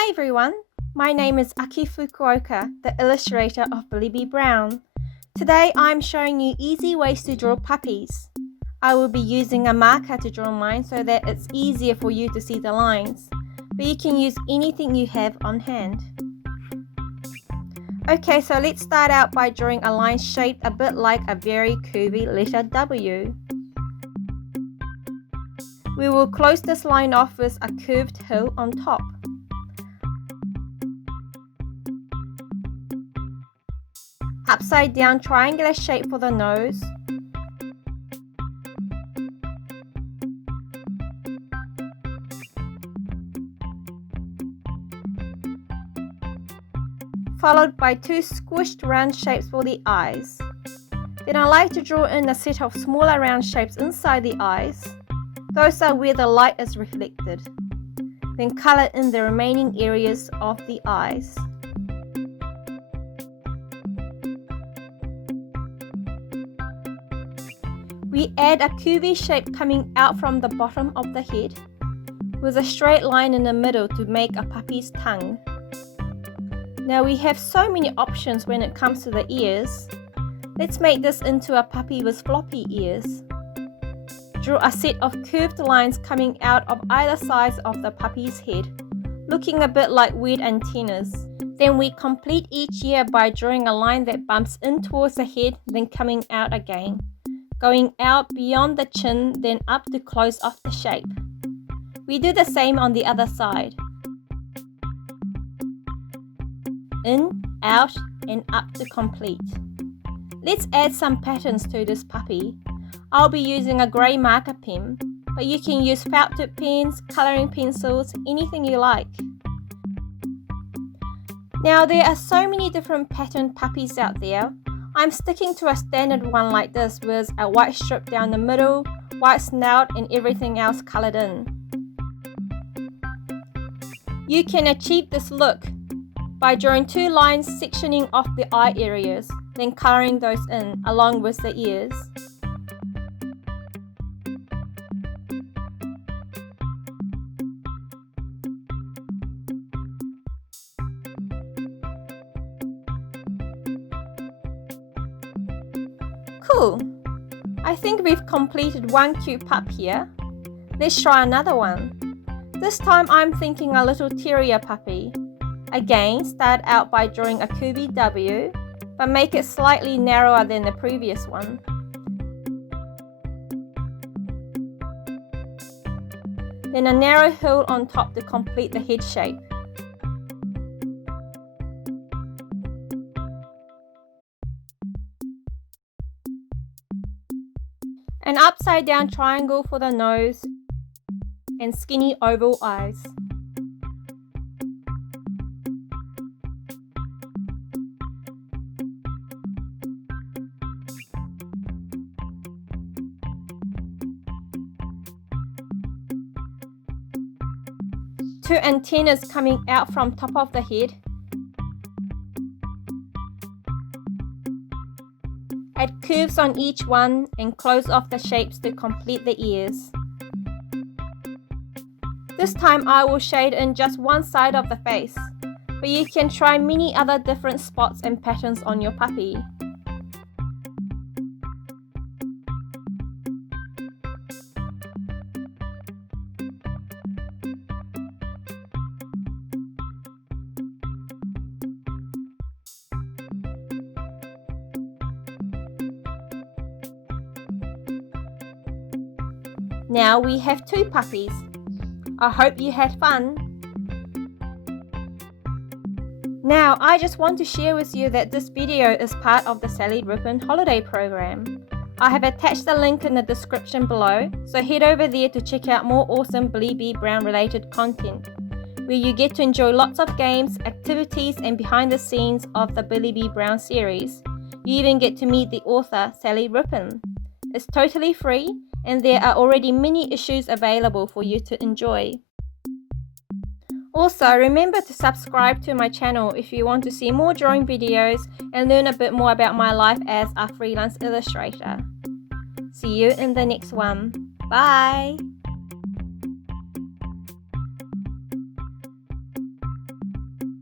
Hi everyone, my name is Aki Fukuoka, the illustrator of Billy B. Brown. Today I'm showing you easy ways to draw puppies. I will be using a marker to draw mine so that it's easier for you to see the lines, but you can use anything you have on hand. Okay, so let's start out by drawing a line shaped a bit like a very curvy letter W. We will close this line off with a curved hill on top. Upside down triangular shape for the nose. Followed by two squished round shapes for the eyes. Then I like to draw in a set of smaller round shapes inside the eyes. Those are where the light is reflected. Then color in the remaining areas of the eyes. We add a curvy shape coming out from the bottom of the head, with a straight line in the middle to make a puppy's tongue. Now we have so many options when it comes to the ears. Let's make this into a puppy with floppy ears. Draw a set of curved lines coming out of either side of the puppy's head, looking a bit like weird antennas. Then we complete each ear by drawing a line that bumps in towards the head, then coming out again, going out beyond the chin, then up to close off the shape. We do the same on the other side. In, out, and up to complete. Let's add some patterns to this puppy. I'll be using a grey marker pen, but you can use felt tip pens, colouring pencils, anything you like. Now there are so many different patterned puppies out there. I'm sticking to a standard one like this with a white strip down the middle, white snout, and everything else coloured in. You can achieve this look by drawing two lines sectioning off the eye areas, then colouring those in along with the ears. Cool! I think we've completed one cute pup here. Let's try another one. This time I'm thinking a little terrier puppy. Again, start out by drawing a curvy W, but make it slightly narrower than the previous one. Then a narrow hill on top to complete the head shape. An upside down triangle for the nose, and skinny oval eyes. Two antennas coming out from top of the head. Add curves on each one and close off the shapes to complete the ears. This time I will shade in just one side of the face, but you can try many other different spots and patterns on your puppy. Now we have two puppies. I hope you had fun. Now I just want to share with you that this video is part of the Sally Rippon holiday program. I have attached the link in the description below, so head over there to check out more awesome Billy B. Brown related content, where you get to enjoy lots of games, activities, and behind the scenes of the Billy B. Brown series. You even get to meet the author Sally Rippon. It's totally free, and there are already many issues available for you to enjoy. Also, remember to subscribe to my channel if you want to see more drawing videos and learn a bit more about my life as a freelance illustrator. See you in the next one. Bye!